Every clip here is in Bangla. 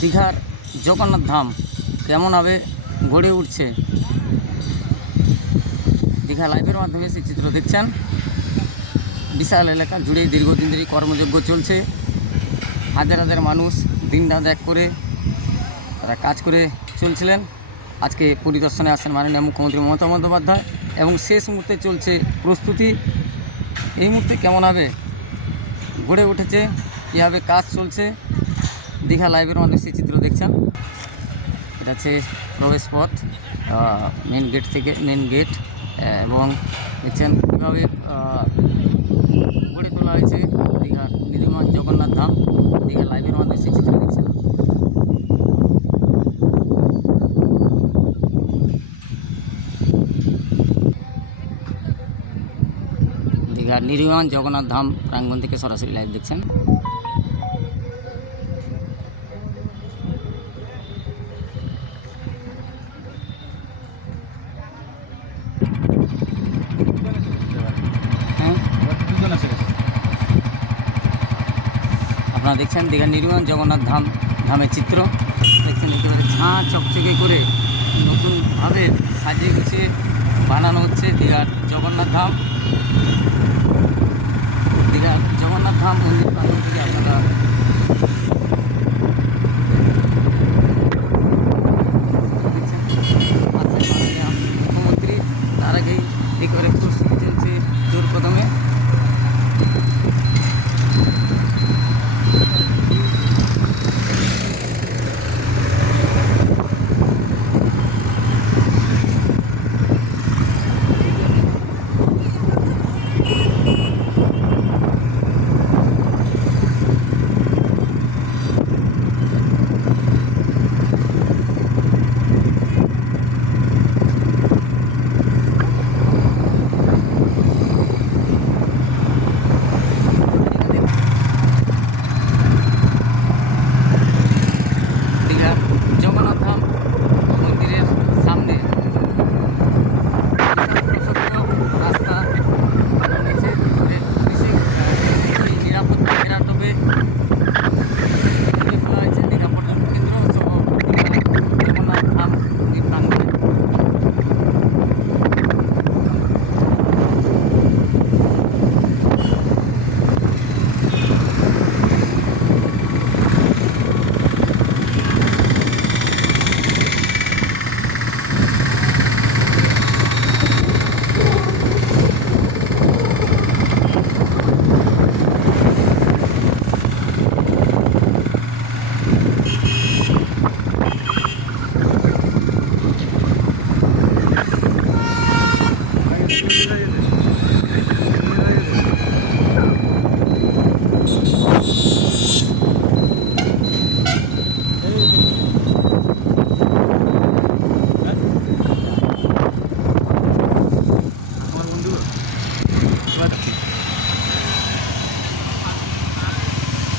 দীঘার জগন্নাথ ধাম কেমনভাবে গড়ে উঠছে। দীঘা লাইভের মাধ্যমে সেই চিত্র দেখছেন। বিশাল এলাকা জুড়ে দীর্ঘদিন ধরে কর্মযজ্ঞ চলছে। হাজার হাজার মানুষ দিন রাত এক করে তারা কাজ করে চলছিলেন। আজকে পরিদর্শনে আসেন মাননীয় মুখ্যমন্ত্রী মমতা বন্দ্যোপাধ্যায় এবং শেষ মুহূর্তে চলছে প্রস্তুতি। এই মুহূর্তে কেমন হবে? গড়ে উঠেছে। কীভাবে কাজ চলছে? দীঘা লাইভের মাধ্যমে সেই চিত্র দেখছেন। এটা হচ্ছে প্রবেশ পথ মেন গেট থেকে মেন গেট এবং দেখছেন কীভাবে গড়ে তোলা হয়েছে দীঘার নিধিমান জগন্নাথ ধাম। দীঘা লাইভের মাধ্যমে সেই চিত্র দেখছেন। দীঘার জগন্নাথ ধাম প্রাঙ্গণ থেকে সরাসরি লাইভ দেখছেন। আপনারা দেখছেন দীঘার নির্মাণ জগন্নাথ ধাম, ধামের চিত্র। দেখছেন একেবারে ঝাঁ চকচকে করে নতুনভাবে সাজিয়ে গুছিয়ে বানানো হচ্ছে দীঘার জগন্নাথ ধাম।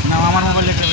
না আমার মোবাইল